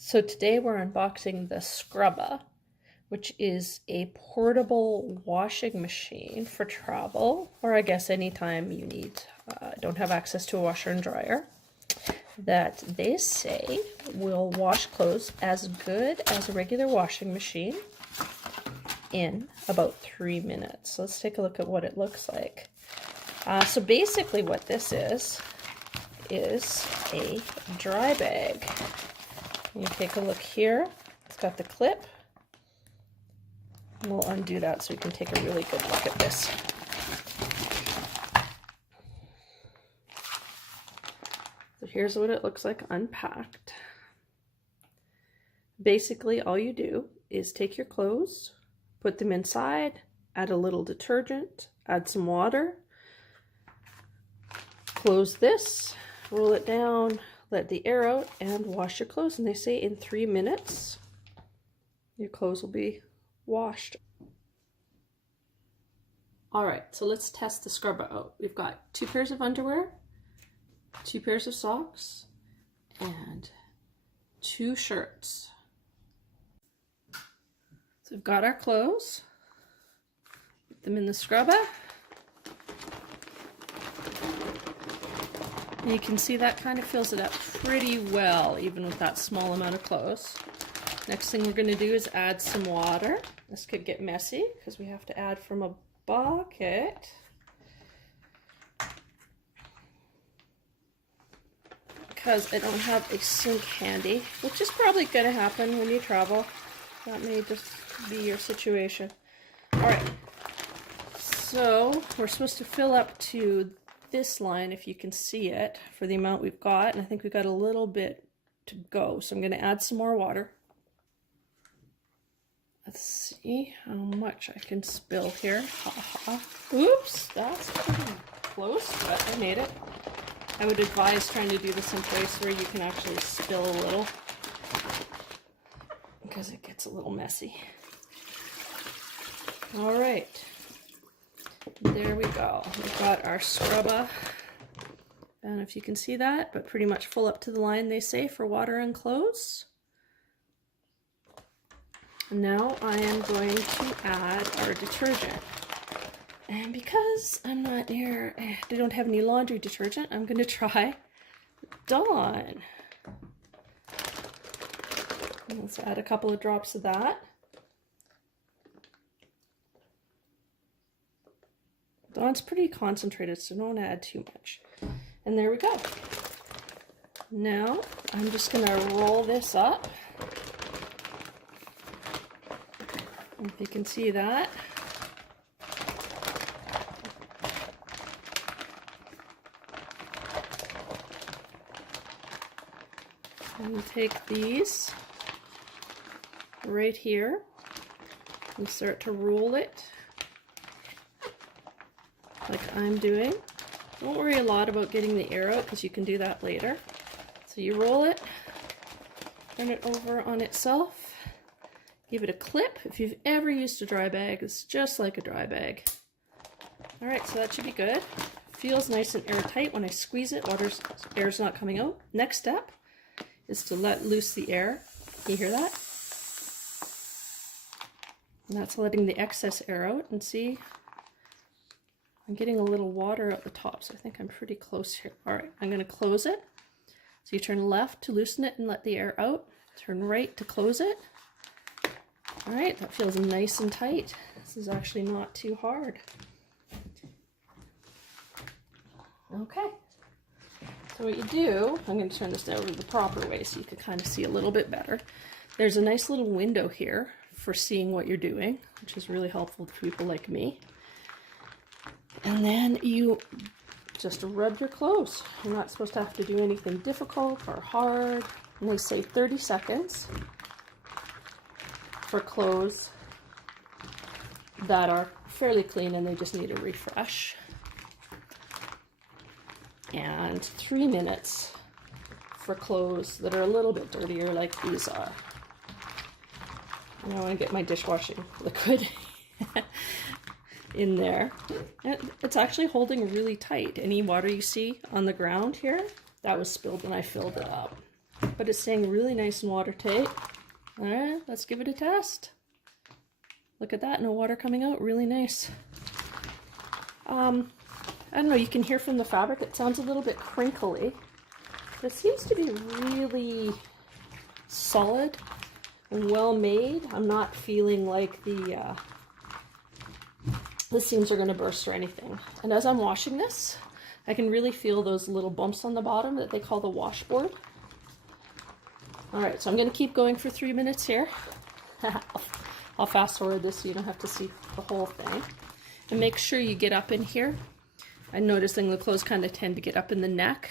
So today we're unboxing the Scrubba, which is a portable washing machine for travel, or I guess anytime you don't have access to a washer and dryer, that they say will wash clothes as good as a regular washing machine in about 3 minutes. So let's take a look at what it looks like. So basically what this is a dry bag. You take a look here. It's got the clip. We'll undo that so we can take a really good look at this. So here's what it looks like unpacked. Basically, all you do is take your clothes, put them inside, add a little detergent, add some water, close this, roll it down, let the air out, and wash your clothes. And they say in 3 minutes, your clothes will be washed. All right, so let's test the Scrubba out. We've got 2 pairs of underwear, 2 pairs of socks, and 2 shirts. So we've got our clothes, put them in the Scrubba. You can see that kind of fills it up pretty well, even with that small amount of clothes. Next thing we're going to do is add some water. This could get messy because we have to add from a bucket. Because I don't have a sink handy, which is probably going to happen when you travel. That may just be your situation. Alright, so we're supposed to fill up to this line, if you can see it, for the amount we've got, and I think we've got a little bit to go, so I'm going to add some more water. Let's see how much I can spill here. Oops, that's pretty close, but I made it. I would advise trying to do this in place where you can actually spill a little, because it gets a little messy. All right. There we go. We've got our Scrubba. I don't know if you can see that, but pretty much full up to the line, they say, for water and clothes. Now I am going to add our detergent. And because I'm not near, I don't have any laundry detergent, I'm going to try Dawn. Let's add a couple of drops of that. Dawn's pretty concentrated, so don't add too much. And there we go. Now I'm just going to roll this up. If you can see that. And we take these right here and start to roll it like I'm doing. Don't worry a lot about getting the air out because you can do that later. So you roll it, turn it over on itself, give it a clip. If you've ever used a dry bag, it's just like a dry bag. All right, so that should be good. Feels nice and airtight when I squeeze it. Air's not coming out. Next step is to let loose the air. Can you hear that? And that's letting the excess air out. And see, I'm getting a little water at the top, so I think I'm pretty close here. All right, I'm going to close it. So you turn left to loosen it and let the air out. Turn right to close it. All right, that feels nice and tight. This is actually not too hard. Okay, so what you do, I'm going to turn this over the proper way so you can kind of see a little bit better. There's a nice little window here for seeing what you're doing, which is really helpful to people like me. And then you just rub your clothes. You're not supposed to have to do anything difficult or hard. And they say 30 seconds for clothes that are fairly clean and they just need a refresh. And 3 minutes for clothes that are a little bit dirtier like these are. And I want to get my dishwashing liquid in there. And it's actually holding really tight. Any water you see on the ground here, that was spilled when I filled it up. but it's staying really nice and watertight. All right, let's give it a test. Look at that, no water coming out, really nice. I don't know, you can hear from the fabric, it sounds a little bit crinkly. It seems to be really solid and well made. I'm not feeling like the seams are going to burst or anything. And as I'm washing this, I can really feel those little bumps on the bottom that they call the washboard. All right, so I'm going to keep going for 3 minutes here. I'll fast forward this so you don't have to see the whole thing. And make sure you get up in here. I'm noticing the clothes kind of tend to get up in the neck.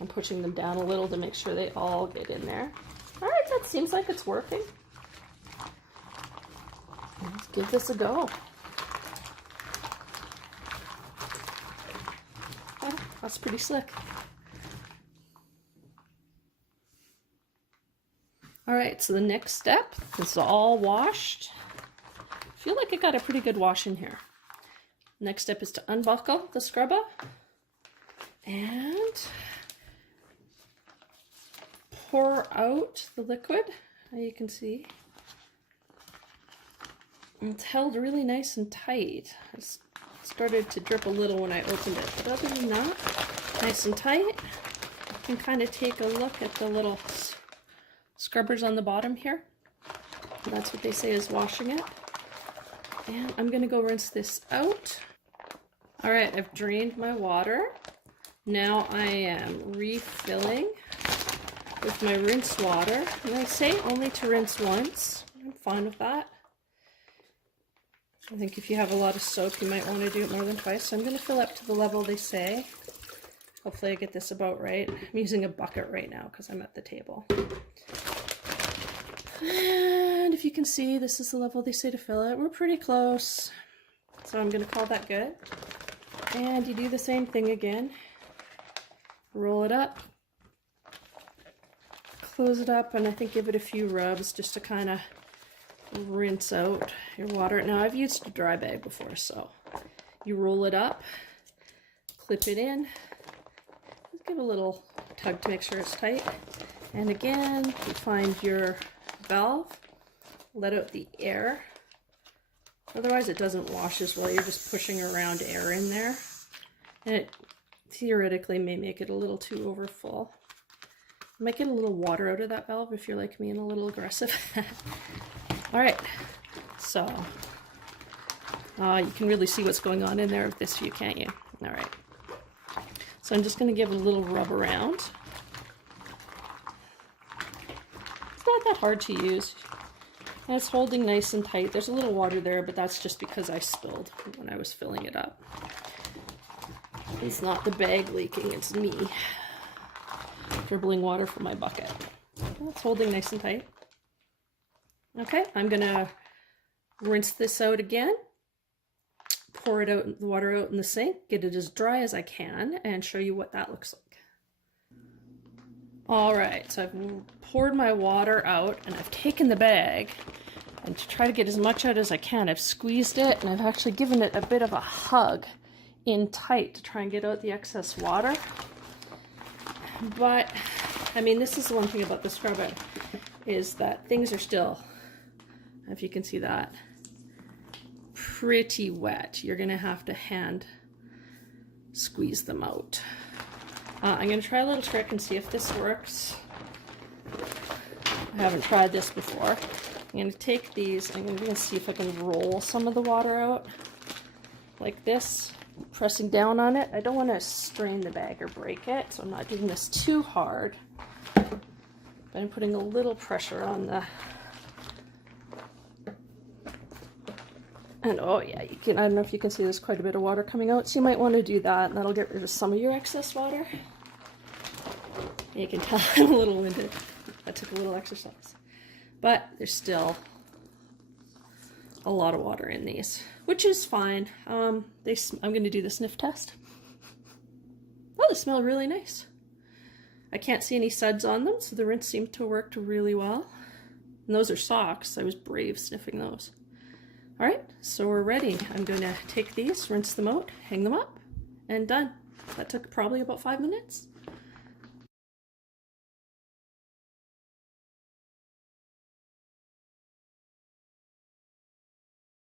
I'm pushing them down a little to make sure they all get in there. All right, that seems like it's working. Let's give this a go. Oh, that's pretty slick. All right, so the next step is all washed. I feel like it got a pretty good wash in here. Next step is to unbuckle the Scrubba and pour out the liquid. You can see it's held really nice and tight. It started to drip a little when I opened it, but other than that, nice and tight. You can kind of take a look at the little scrubbers on the bottom here. That's what they say is washing it. And I'm going to go rinse this out. All right, I've drained my water. Now I am refilling with my rinse water. And I say only to rinse once. I'm fine with that. I think if you have a lot of soap, you might want to do it more than twice. So I'm going to fill up to the level they say. Hopefully I get this about right. I'm using a bucket right now because I'm at the table. And if you can see, this is the level they say to fill it. We're pretty close. So I'm going to call that good. And you do the same thing again. Roll it up. Close it up, and I think give it a few rubs just to kind of rinse out your water. Now I've used a dry bag before, so you roll it up, clip it in, give a little tug to make sure it's tight. And again, you find your valve, let out the air. Otherwise it doesn't wash as well. You're just pushing around air in there. And it theoretically may make it a little too overfull. You might get a little water out of that valve if you're like me and a little aggressive. All right, so you can really see what's going on in there with this view, can't you? All right, so I'm just going to give it a little rub around. It's not that hard to use. And it's holding nice and tight. There's a little water there, but that's just because I spilled when I was filling it up. It's not the bag leaking, it's me dribbling water from my bucket. It's holding nice and tight. Okay, I'm gonna rinse this out again, pour it out, the water out in the sink, get it as dry as I can, and show you what that looks like. All right, so I've poured my water out and I've taken the bag, and to try to get as much out as I can, I've squeezed it and I've actually given it a bit of a hug in tight to try and get out the excess water. But I mean, this is the one thing about the Scrubba, is that things are still, if you can see that, pretty wet. You're gonna have to hand squeeze them out. I'm gonna try a little trick and see if this works. I haven't tried this before. I'm gonna take these, I'm gonna see if I can roll some of the water out like this, pressing down on it. I don't want to strain the bag or break it, so I'm not doing this too hard. But I'm putting a little pressure on the, and oh yeah, you can, I don't know if you can see there's quite a bit of water coming out, so you might want to do that, and that'll get rid of some of your excess water. You can tell I'm a little winded. That took a little exercise. But there's still a lot of water in these, which is fine. I'm going to do the sniff test. Oh, they smell really nice. I can't see any suds on them, so the rinse seemed to have worked really well. And those are socks. I was brave sniffing those. All right, so we're ready. I'm going to take these, rinse them out, hang them up, and done. That took probably about 5 minutes.